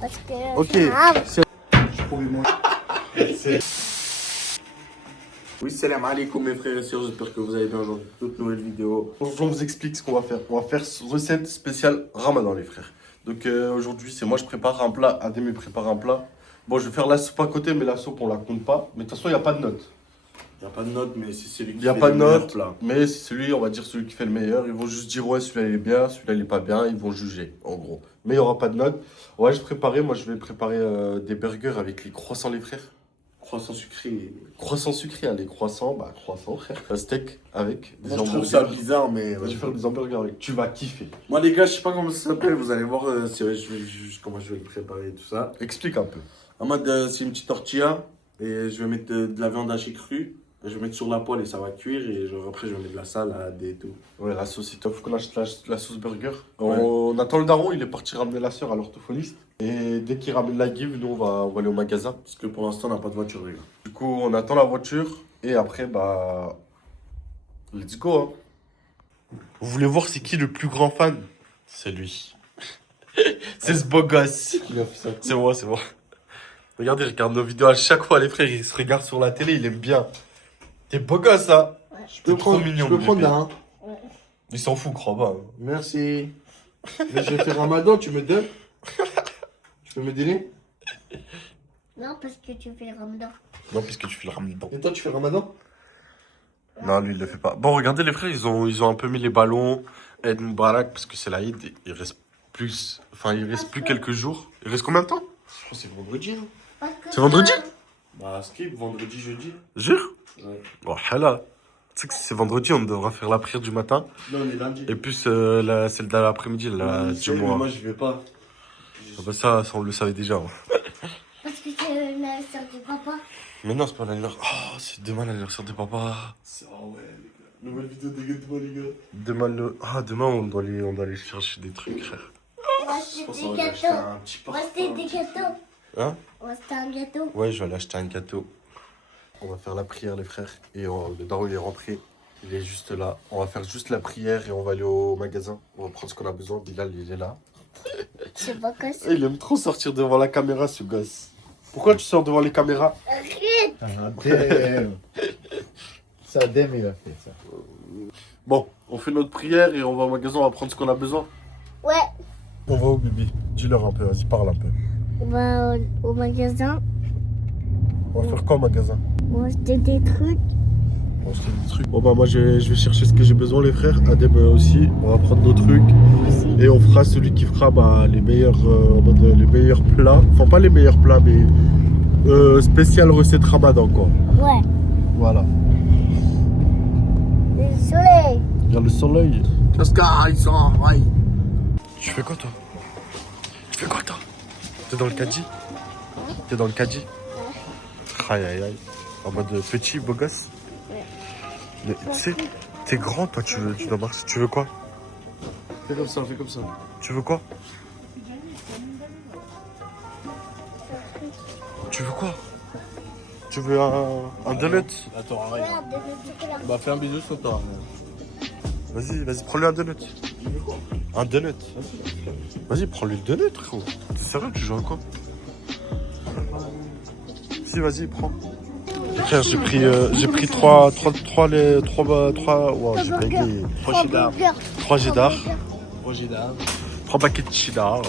Parce que Ok. c'est grave. Oui, salam alaikum mes frères et sœurs, j'espère que vous allez bien aujourd'hui. Toute nouvelle vidéo. Aujourd'hui, on vous explique ce qu'on va faire. On va faire recette spéciale Ramadan, les frères. Donc aujourd'hui, c'est moi, je prépare un plat. Adem, il prépare un plat. Bon, je vais faire la soupe à côté, mais la soupe, on la compte pas. Mais de toute façon, il n'y a pas de note. Il n'y a pas de note, mais c'est celui qui Il n'y a fait pas le de meilleur note, plat. mais c'est celui, on va dire celui qui fait le meilleur. Ils vont juste dire ouais, celui-là il est bien, celui-là il est pas bien. Ils vont juger, en gros. Mais il n'y aura pas de note. Ouais, moi je vais préparer des burgers avec les croissants, les frères. Croissant sucré. Croissants sucrés, hein, les croissants, bah croissants, frère. Un steak avec des Moi, je trouve hamburgers. ça bizarre, mais. Je vais faire des hamburgers avec. Tu vas kiffer. Moi, les gars, je sais pas comment ça s'appelle. Vous allez voir comment je vais le préparer et tout ça. Explique un peu. En mode, c'est une petite tortilla. Et je vais mettre de la viande hachée crue. Et je vais mettre sur la poêle et ça va cuire. Et genre, après, je vais mettre de la salade et tout. Ouais, la sauce, il faut qu'on achète la sauce burger. Ouais. On attend le daron, il est parti ramener la soeur à l'orthophoniste. Et dès qu'il ramène la give, nous on va aller au magasin. Parce que pour l'instant, on n'a pas de voiture, les gars. Du coup, on attend la voiture et après, bah. Let's go, hein. Vous voulez voir c'est qui le plus grand fan? C'est lui. C'est ce beau gosse. Il a fait ça. C'est moi, c'est moi. Regardez, il regarde nos vidéos à chaque fois, les frères. Il se regarde sur la télé, il aime bien. T'es beau gosse, hein? Je peux T'es trop prendre, mignon, je peux bébé. prendre là, hein. Il s'en fout, crois pas. Hein. Merci. Mais je vais faire Ramadan, tu me donnes? Je peux me donner? Non, parce que tu fais le ramadan. Non, puisque tu fais le ramadan. Et toi, tu fais Ramadan? Non, lui, il le fait pas. Bon, regardez, les frères, ils ont un peu mis les ballons. Eid Mubarak, parce que c'est l'Aïd. Il reste plus. Enfin, il reste plus quelques jours. Il reste combien de temps? Je crois que c'est vendredi. Hein. Parce que C'est vendredi? Bah, skip, vendredi, jeudi. Jure? Ouais. Bon, là. Tu sais que c'est vendredi, on devra faire la prière du matin. Non, on est lundi. Et plus celle de l'après-midi, la Je sais, du mais mois. moi, je vais pas. Ah bah ça, on le savait déjà. Hein. Parce que c'est l'anniversaire du papa. Mais non, c'est pas l'anniversaire. Oh, c'est demain l'anniversaire de papa. Ah ouais, les gars. Nouvelle vidéo des gâteaux, les gars. Demain, on doit aller chercher des trucs, frère. On va Je acheter pense des qu'on va acheter gâteaux. un petit On va acheter parfum. des gâteaux. Hein? On va acheter un gâteau. Ouais, je vais aller acheter un gâteau. On va faire la prière, les frères. Et le daron, il est rentré. Il est juste là. On va faire juste la prière et on va aller au magasin. On va prendre ce qu'on a besoin. Bilal, il est là. Je sais pas quoi c'est. Il aime trop sortir devant la caméra, ce gosse. Pourquoi tu sors devant les caméras? Arrête. Ça, Dem, il a fait ça. Bon, on fait notre prière et on va au magasin, on va prendre ce qu'on a besoin. Ouais, On va où, bébé? Dis-leur un peu, vas-y, parle un peu. on va au magasin. On va faire quoi au magasin? On va acheter des trucs. On va acheter des trucs. Bon, bah, moi, je vais chercher ce que j'ai besoin, les frères. Adem aussi. On va prendre nos trucs. Et on fera celui qui fera bah, les meilleurs les meilleurs plats. Enfin, pas les meilleurs plats, mais spécial recette Ramadan, quoi. Ouais. Voilà. Le soleil. Regarde le soleil. Qu'est-ce qu'ils sont? Ouais. Tu fais quoi, toi? Tu fais quoi, toi? T'es dans le caddie? T'es dans le caddie? Aïe, aïe, aïe. En mode petit, beau gosse? Ouais. Mais tu sais, t'es grand, toi, tu dois marcher. Tu veux quoi? Fais comme ça, fais comme ça. Tu veux quoi? Tu veux quoi? Tu veux un donut? Attends, arrête. Regarde, le chocolat. Bah, fais un bisou sur toi. Vas-y, prends-lui un donut. Un donut. Vas-y, prends-lui le donut, frérot. T'es sérieux, tu joues à quoi? Si, vas-y, prends. Frère, j'ai pris trois, wow, j'ai bégayé. 3 cheddar. 3 cheddar, 3 cheddar. 3 paquets de cheddar.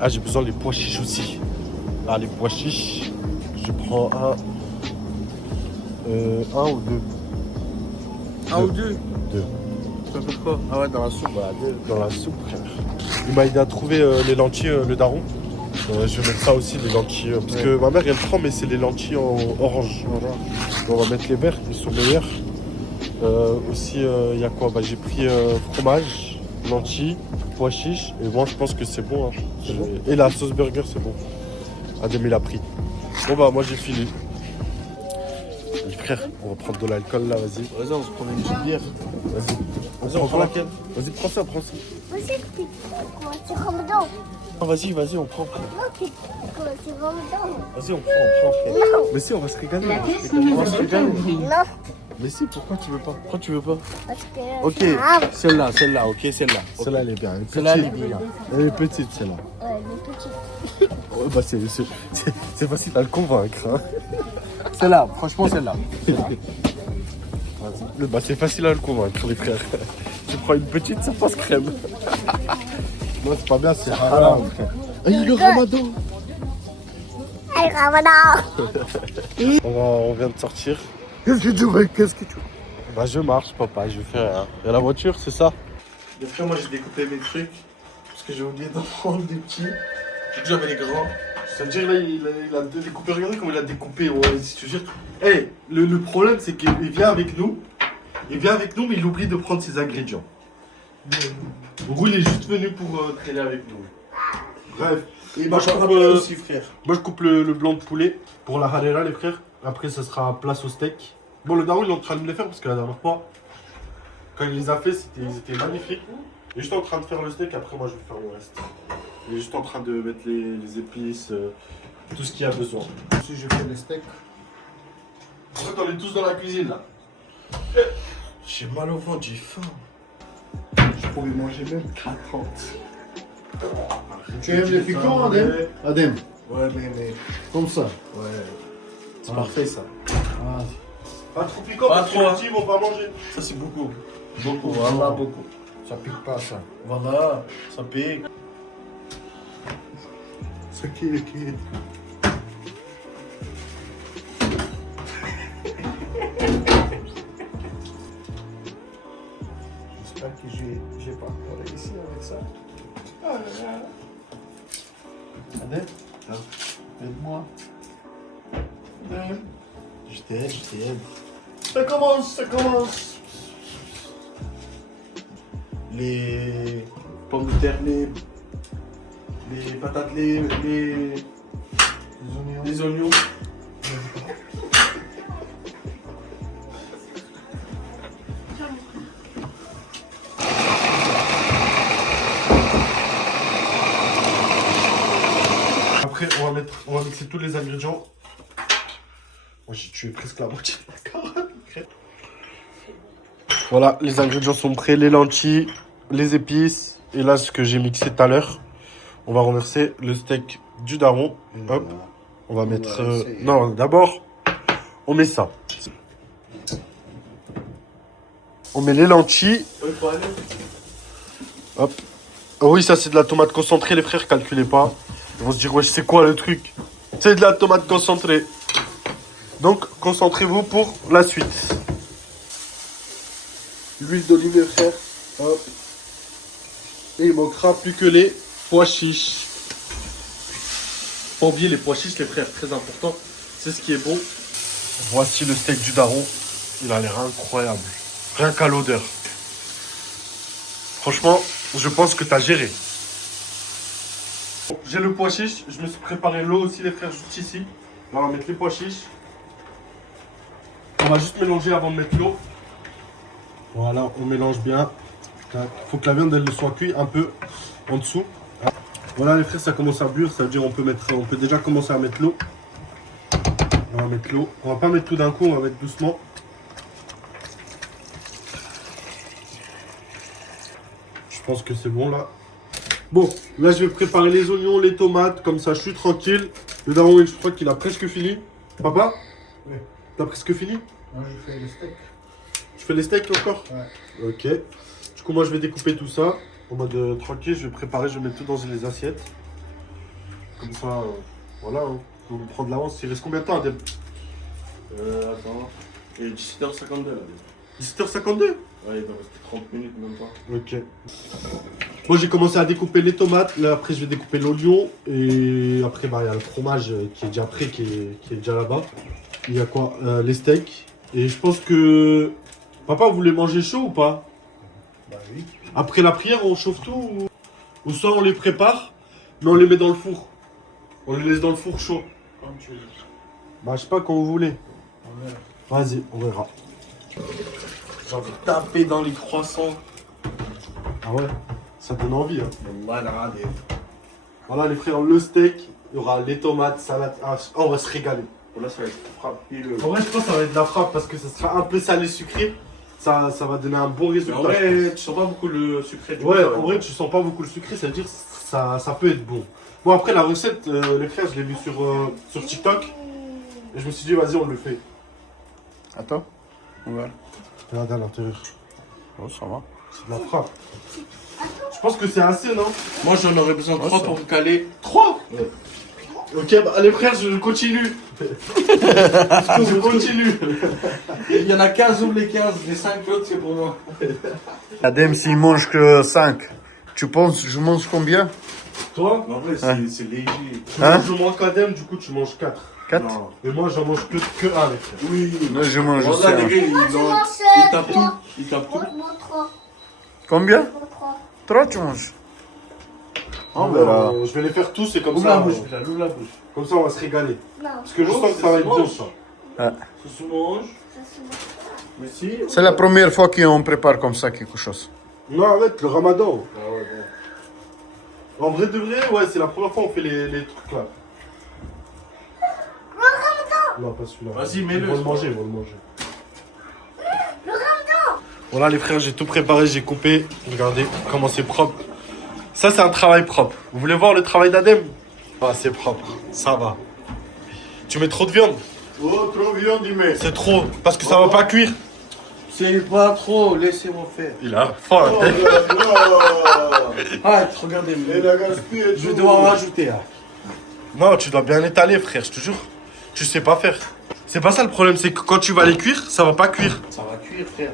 Ah, j'ai besoin des pois chiches aussi. Ah, les pois chiches, je prends un ou deux. Un ou deux? Deux. Tu vas faire quoi? Ah ouais, dans la soupe, bah, deux. Dans la soupe, frère. Il m'a aidé à trouver les lentilles, le daron. Je vais mettre ça aussi, les lentilles. Parce que ma mère, elle prend, mais c'est les lentilles en orange. On va mettre les verts, ils sont meilleurs. Aussi, il y a quoi? Bah, j'ai pris fromage, lentilles, pois chiches. Et moi, je pense que c'est bon. Hein. Et la sauce burger, c'est bon. Adem, il a pris. Bon, bah, moi, j'ai fini. Les frères, on va prendre de l'alcool là, vas-y. Vas-y, on se prend une petite bière. Vas-y. Vas-y, on prend laquelle? Vas-y, prends ça, prends ça. Moi, c'est quoi? C'est ramadan. Non, vas-y, on prend. Non, c'est quoi? C'est ramadan. Vas-y, on prend, frère. Non. Mais si, on va se régaler. On va se régaler. Non. Mais si, pourquoi tu veux pas? Pourquoi tu veux pas? Parce que Ok, c'est grave. celle-là, ok, celle-là. Celle-là, elle est bien. Elle est Celle-là, elle est petite. bien. Elle est petite, celle-là. Ouais, les petites. Ouais, bah, c'est facile à le convaincre. Hein. Celle-là, franchement, celle-là. Bah, c'est facile à le convaincre, les frères. Tu prends une petite, ça passe crème. Non, c'est pas bien, c'est haram, frère. Et le ramadan. Hey, Ramadan. On vient de sortir. Qu'est-ce que tu veux? Qu'est-ce que tu veux? Bah, je marche, papa, je fais rien. Il y a la voiture, c'est ça? Les frères, moi j'ai découpé mes trucs parce que j'ai oublié d'en prendre des petits. Du coup, j'avais les grands. C'est-à-dire, là, il a découpé. Regardez comment il a découpé. Ouais, je te jure. Hey, le problème, c'est qu'il vient avec nous. Il vient avec nous, mais il oublie de prendre ses ingrédients. En gros, il est juste venu pour traîner avec nous. Bref. Et moi, moi, je coupe, aussi, frère. Moi, je coupe le blanc de poulet pour la harira, les frères. Après, ça sera place au steak. Bon, le daron, il est en train de me les faire parce que la dernière fois, quand il les a fait, ils étaient magnifiques. Il est juste en train de faire le steak. Après, moi, je vais faire le reste. Il est juste en train de mettre les épices, tout ce qu'il y a besoin. Si je fais les steaks. En fait, on est tous dans la cuisine, là. J'ai mal au ventre, j'ai faim. Je pourrais manger même 40. Tu aimes les piquants, Adem? Adem, Ouais, mais. comme ça. Ouais. C'est parfait ça. Ah, Pas trop piquant, Pas parce que trop, les hein. petits, ils vont pas manger. Ça, c'est beaucoup. Beaucoup, Voilà, beaucoup. ça pique pas ça. Voilà, ça pique. C'est qui. J'espère que j'ai pas encore ici avec ça. Adem, aide-moi. Adem. Je t'aide. Ça commence. Les pommes de terre, les patates, les oignons. les oignons. Après, on va mixer tous les ingrédients. Moi, j'ai tué presque la moitié de la carotte. Voilà, les ingrédients sont prêts. Les lentilles, les épices. Et là, ce que j'ai mixé tout à l'heure. On va renverser le steak du daron. Hop. On va mettre... essayer. non, d'abord, on met ça. On met les lentilles. Hop. Oh oui, ça, c'est de la tomate concentrée, les frères. Calculez pas. Ils vont se dire, ouais, c'est quoi le truc? C'est de la tomate concentrée. Donc, concentrez-vous pour la suite. L'huile d'olive, les frères. Hop. Et il manquera plus que les pois chiches. Pas oublier les pois chiches, les frères, très important. C'est ce qui est bon. Voici le steak du daron. Il a l'air incroyable. Rien qu'à l'odeur. Franchement, je pense que t'as géré. Bon, j'ai le pois chiche. Je me suis préparé l'eau aussi, les frères, juste ici. On va mettre les pois chiches. On va juste mélanger avant de mettre l'eau. Voilà, on mélange bien. Il faut que la viande elle soit cuite un peu en dessous. Voilà les frères, ça commence à buire, ça veut dire on peut déjà commencer à mettre l'eau. On va mettre l'eau. On va pas mettre tout d'un coup, on va mettre doucement. Je pense que c'est bon là. Bon, là je vais préparer les oignons, les tomates, comme ça je suis tranquille. Le daron, je crois qu'il a presque fini. Papa? Oui. T'as presque fini? Moi, je fais les steaks. Tu fais les steaks encore? Ouais. Ok. Du coup, moi, je vais découper tout ça. En mode tranquille, je vais préparer, je vais mettre tout dans les assiettes. Comme ça, voilà. Hein. On prend de l'avance. Il reste combien de temps, Adem? Attends. Et 17h52 là. 17h52? Ouais, il doit rester 30 minutes même pas. Ok. Moi, j'ai commencé à découper les tomates. Là, après, je vais découper l'oignon. Et après, bah, il y a le fromage qui est déjà prêt, qui est déjà là-bas. Il y a quoi? Les steaks. Et je pense que... Papa, vous voulez manger chaud ou pas? Bah oui. Après la prière, on chauffe tout ou soit on les prépare, mais on les met dans le four. On les laisse dans le four chaud. Comme tu veux. Bah, je sais pas quand vous voulez. On verra. Vas-y, on verra. J'ai envie de taper dans les croissants. Ah ouais, ça donne envie. Hein. Voilà, Voilà les frères, le steak, il y aura les tomates, salade. Ah, on va se régaler. Là, ça va être frappe pileux. En vrai, je pense que ça va être de la frappe parce que ça sera un peu salé sucré. Ça va donner un bon Mais résultat. en vrai, tu sens pas beaucoup le sucré du Ouais, coup, ça va en être vrai, bon. tu sens pas beaucoup le sucré, ça veut dire que ça peut être bon. Bon, après, la recette, les frères, je l'ai vue sur TikTok. Et je me suis dit, vas-y, on le fait. Attends. Voilà. Regarde à l'intérieur. Oh, ça va. C'est de la frappe. Je pense que c'est assez, non? Moi, j'en aurais besoin de 3 pour me caler. 3. Ouais. Ok, bah, les frères, je continue. Je continue. Il y en a 15, ouvre les 15. Les 5 autres, c'est pour moi. Adem, s'il mange que 5, tu penses je mange combien? Toi, En vrai, Hein. c'est léger. tu Hein? manges moins qu'Adem, du coup, tu manges 4. 4? Non. Et moi, j'en mange que 1, les frères. Oui. Moi, je mange aussi. Regarde, un. les gars, Moi, je mange ils tapent tout. trois. Ils tapent tout. Moi, 3. Combien? Moi, 3. 3 tu manges. On Ouais, verra. je vais les faire tous et comme Ouvre ça, la bouche, Bilal, ouvre la bouche. comme ça, on va se régaler. Non, Parce que je sens que ça va être bon, ça. Ça se mange. ça se mange. Mais si. C'est la première fois qu'on prépare comme ça quelque chose. Non, arrête, le ramadan. Ah ouais, bon. En vrai de vrai, ouais, c'est la première fois qu'on fait les trucs là. Le ramadan. Non, pas celui-là. Vas-y, mets-le, Ils vont le c'est manger, ils vont le manger. Le ramadan. Voilà les frères, j'ai tout préparé, j'ai coupé. Regardez comment c'est propre. Ça, c'est un travail propre. Vous voulez voir le travail d'Adem? Ah, c'est propre, ça va. Tu mets trop de viande? Oh, trop viande, il met. C'est trop, parce que ça va pas cuire. C'est pas trop, laissez-moi faire. Il a faim. Oh là là. Arrête, regardez. Et la gaspille. Je vais devoir en rajouter. Hein. Non, tu dois bien étaler, frère, je te jure. Tu sais pas faire. C'est pas ça le problème, c'est que quand tu vas les cuire, ça va pas cuire. Ça va cuire, frère.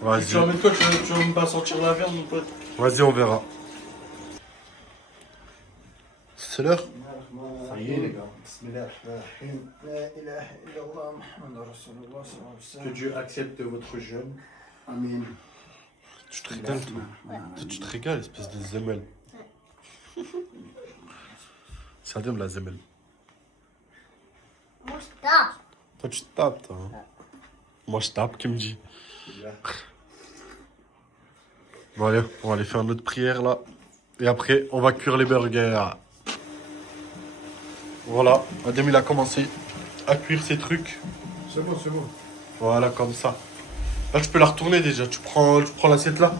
Tu Vas-y, vas mettre quoi? Tu vas même pas sentir la viande, mon pote? vas-y, on verra. C'est l'heure? Ça y est, les gars. Que Dieu accepte votre jeûne. Amen. Tu te régales, toi. Toi, tu te régales, espèce de zemel. C'est Adem, la zemel. Moi, je tape. Toi, tu te tapes, toi. Hein. Moi, je tape, qui me dit. Bon, allez, on va aller faire notre prière, là. Et après, on va cuire les burgers. Voilà, Adem, il a commencé à cuire ses trucs. C'est bon, c'est bon. Voilà, comme ça. Là, tu peux la retourner, déjà. Tu prends l'assiette, là.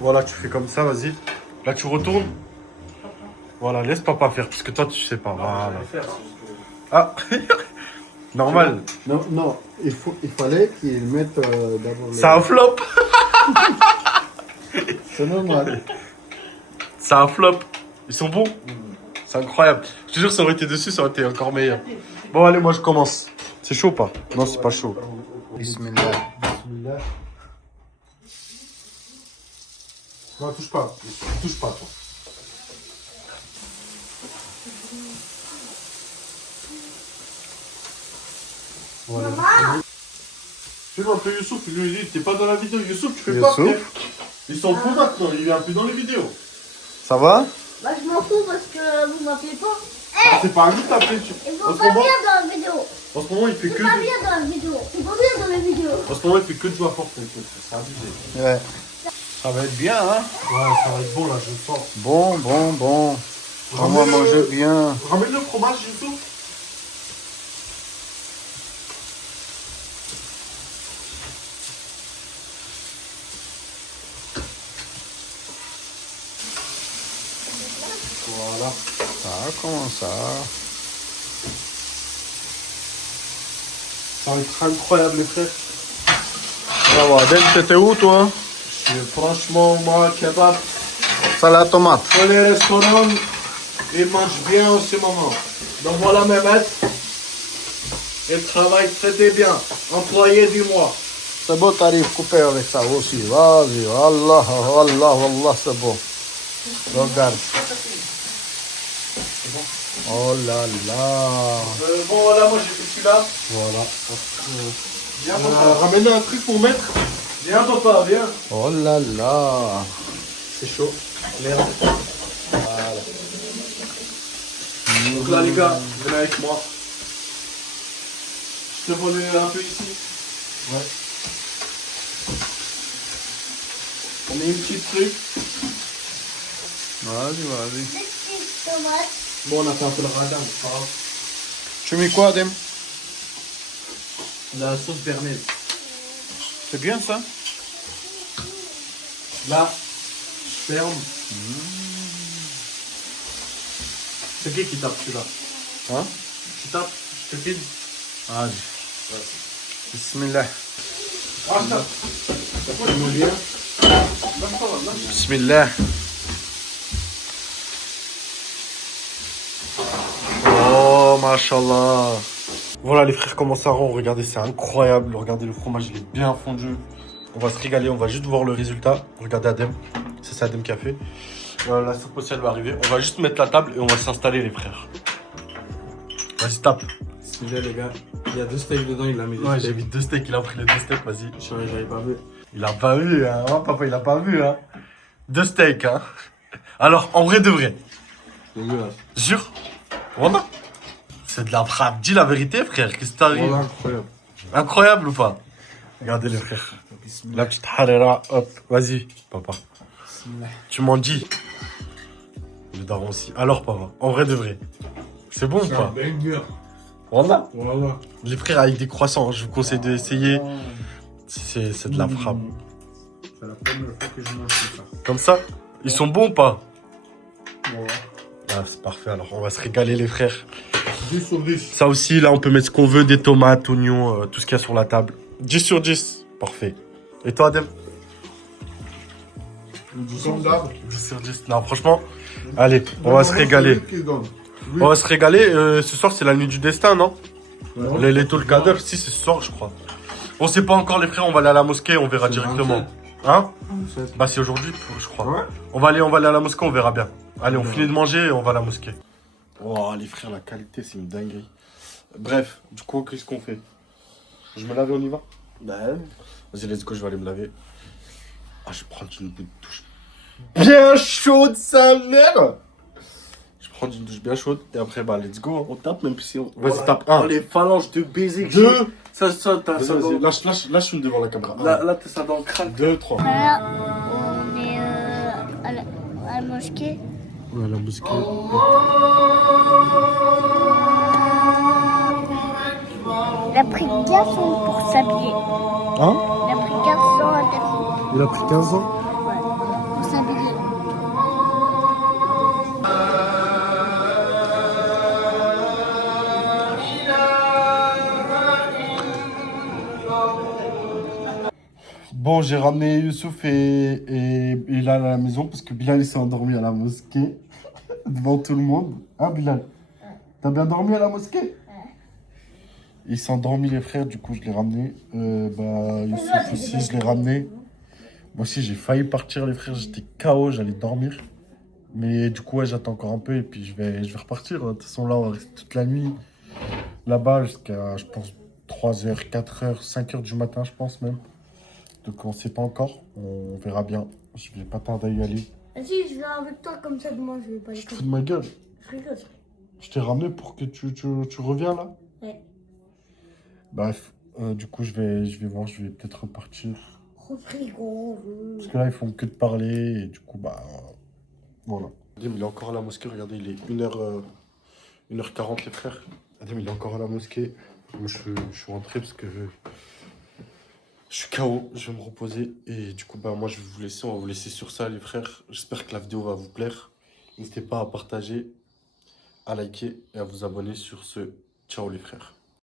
Voilà, tu fais comme ça, vas-y. Là, tu retournes. Voilà, laisse papa faire, parce que toi, tu sais pas. Voilà. Ah, normal. Non, non, il fallait qu'il mette d'abord. C'est un flop. C'est normal. C'est un flop. Ils sont bons. C'est incroyable. Je te jure, ça aurait été dessus, ça aurait été encore meilleur. Bon, allez, moi, je commence. C'est chaud ou pas? Non, c'est pas chaud. Bismillah. Bismillah. Non, touche pas. Touche pas, toi. Voilà. Filme un peu Youssouf, lui, il était pas dans la vidéo. Youssouf, tu fais pas, Youssouf. frère. Ils sont fous maintenant, il vient plus dans les vidéos. Ça va? Bah, je m'en fous parce que vous m'appelez pas. Ah, c'est pas à lui de t'appeler. Ils En vont ce pas moment, bien dans la vidéo. en ce moment, il fait C'est que pas de... bien dans la vidéo. C'est pas bien dans la vidéo. En ce moment, il fait que de jouer à Fortnite. C'est abusé. Ouais. Ça va être bien, hein? Ouais, ça va être bon, là, je le sens. Bon, bon, bon. On va manger bien. Ramène le fromage, Youssouf. Voilà. Ça, comment ça? Ça va être incroyable, les frères. Ça va, Adem, t'étais où, toi? Franchement, moi, kebab, Salade tomate. dans les restaurants, ils mangent bien en ce moment. Donc voilà, Mehmet. Il travaille très bien. Employé du mois. C'est beau, t'arrives coupé avec ça aussi. Vas-y, Allah, Allah, Allah, c'est beau. Regarde. Oh là là. Bon, voilà, moi j'ai fait celui-là. Voilà. Viens, papa. Ramène un truc pour mettre. Viens, papa, viens. Oh là là. C'est chaud. Merde. Voilà. Donc là, les gars, venez avec moi. Je te vole un peu ici. Ouais. On met une petite truc. Vas-y, vas-y. Des petites tomates. Bon, on a fait un peu le radin, mais c'est pas grave. Tu mets quoi, Adem? La sauce bernaise. C'est bien ça? Là, ferme. C'est qui tape celui-là? Hein? Tu tapes, je te filme. Vas-y. Bismillah. Ah, je tape. Pourquoi je me viens? Bismillah. Oh, mashallah. Voilà les frères, comment ça rend? Regardez, c'est incroyable. Regardez, le fromage, il est bien fondu. On va se régaler, on va juste voir le résultat. Regardez Adem, c'est Adem qui a fait. La soupe aussi, elle va arriver. On va juste mettre la table et on va s'installer les frères. Vas-y, tape. Celui-là, les gars, il y a 2 steaks dedans, il a mis des Ouais, j'ai steaks. mis 2 steaks, il a pris les 2 steaks, vas-y. J'avais pas vu. Il a pas vu, hein, papa, il a pas vu, hein. 2 steaks, hein. Alors, en vrai de vrai, Dégueulasse. jure, voilà. C'est de la frappe. Dis la vérité, frère, qu'est-ce qui t'arrive? Voilà, incroyable. Incroyable ou pas? Regardez les frères. La petite harira, hop, vas-y, papa. Tu m'en dis. Le daron aussi. Alors, papa, en vrai de vrai, c'est bon ou pas? Banger. Voilà. Voilà. Les frères avec des croissants, je vous conseille d'essayer. C'est de la frappe. C'est la première fois que je mange tout ça. Comme ça, ils sont bons ou pas? Voilà. Ah, c'est parfait, alors on va se régaler les frères. 10 sur 10. Ça aussi, là, on peut mettre ce qu'on veut, des tomates, oignons, tout ce qu'il y a sur la table. 10 sur 10. Parfait. Et toi, Adem? 10 sur 10. 10 sur 10. Non, franchement, allez, on va se régaler. On va se régaler. Ce soir, c'est la nuit du destin, non? Les tôt le cadre, si, c'est ce soir, je crois. On sait pas encore, les frères, on va aller à la mosquée, on verra C'est directement. 27. Hein? 27. Bah, c'est aujourd'hui, je crois. Ouais. On va aller à la mosquée, on verra bien. Allez, on finit de manger et on va à la mosquée. Oh, les frères, la qualité, c'est une dinguerie. Bref, du coup, qu'est-ce qu'on fait? Je me lave et on y va? Vas-y, let's go, je vais aller me laver. Ah, je vais prendre une douche bien chaude, sa mère! Je vais prendre une douche bien chaude et après, bah, let's go. On tape même si on. Vas-y, tape un. Oh, les phalanges de baiser. 2. Ça, t'as ça dans. Lâche une devant la caméra. Là, t'as ça dans le crâne. 2, 3. Voilà, on est à la mosquée. Ouais, la mosquée. Il a pris 15 ans pour s'habiller. Hein? Il a pris 15 ans à t'habiller. Il a pris 15 ans? Pour s'habiller. Bon, j'ai ramené Youssouf et Bilal à la maison parce que Bilal il s'est endormi à la mosquée devant tout le monde. Hein, Bilal? T'as bien dormi à la mosquée? Il s'est endormi, les frères, du coup, je l'ai ramené. Youssouf aussi, je l'ai ramené. Moi aussi, j'ai failli partir, les frères, j'étais KO, j'allais dormir. Mais du coup, ouais, j'attends encore un peu et puis je vais repartir. De toute façon, là, on va rester toute la nuit là-bas jusqu'à, je pense, 3h, 4h, 5h du matin, je pense même. Donc on sait pas encore, on verra bien. Je vais pas tarder à y aller. Si, je viens avec toi comme ça, demain je vais pas aller Je te fous de ma gueule. Je rigole. Je t'ai ramené pour que tu reviens là. Ouais. Bref, du coup je vais voir, je vais peut-être repartir. Gros frigo. Parce que là ils font que de parler et du coup bah voilà. Adem il est encore à la mosquée, regardez il est 1h40 les frères. Adem il est encore à la mosquée. Moi je suis rentré parce que je suis KO, je vais me reposer et du coup bah moi je vais vous laisser, on va vous laisser sur ça les frères. J'espère que la vidéo va vous plaire. N'hésitez pas à partager, à liker et à vous abonner sur ce. Ciao les frères.